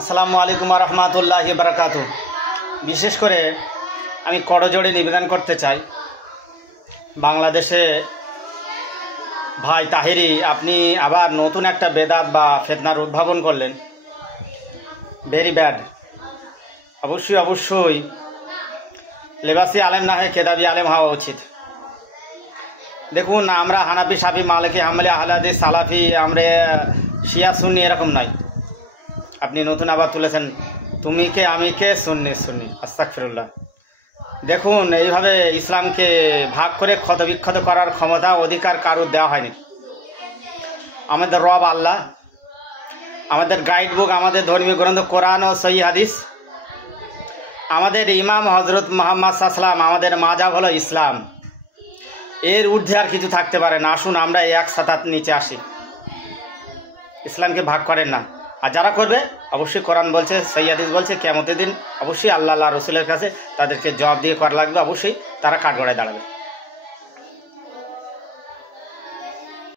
আসসালামু আলাইকুম ওয়া রাহমাতুল্লাহি ওয়া বারাকাতুহু। বিশেষ করে আমি করজোড়ে নিবেদন করতে চাই, বাংলাদেশে ভাই তাহেরি আপনি আবার নতুন একটা বেদাত বা ফিতনার উদ্ভাবন করলেন, ভেরি ব্যাড। অবশ্যই লেবাসি আলেম না হয়ে কেদাবি আলেম হওয়া উচিত। দেখুন, আমরা হানাফি, শাফি, মালিকি, হাম্বলি, আহলে হাদিস, সালাফি, আমরা শিয়া সুন্নি এরকম নয়। আপনি নতুন আবার তুলেছেন তুমি কে আমি কে, সুন্নি। আস্তাগফিরুল্লাহ। দেখুন, এইভাবে ইসলামকে ভাগ করে ক্ষতবিক্ষত করার ক্ষমতা অধিকার কারুর দেওয়া হয়নি। আমাদের রব আল্লাহ, আমাদের গাইড বুক, আমাদের ধর্মীয় গ্রন্থ কোরআন ও সহিহ হাদিস, আমাদের ইমাম হজরত মুহাম্মদ সাল্লাল্লাহু আলাইহি ওয়াসাল্লাম, আমাদের মাযহাব হলো ইসলাম। এর ঊর্ধ্বে আর কিছু থাকতে পারে না। আসুন আমরা এক ছাতার নিচে আসি, ইসলামকে ভাগ করেন না। আর যারা করবে অবশ্যই কোরআন বলছে, সহিহ হাদিস বলছে, কিয়ামতের দিন অবশ্যই আল্লাহ রসুলের কাছে তাদেরকে জবাব দিয়ে করা লাগবে। অবশ্যই তারা কাঠগড়ায় দাঁড়াবে।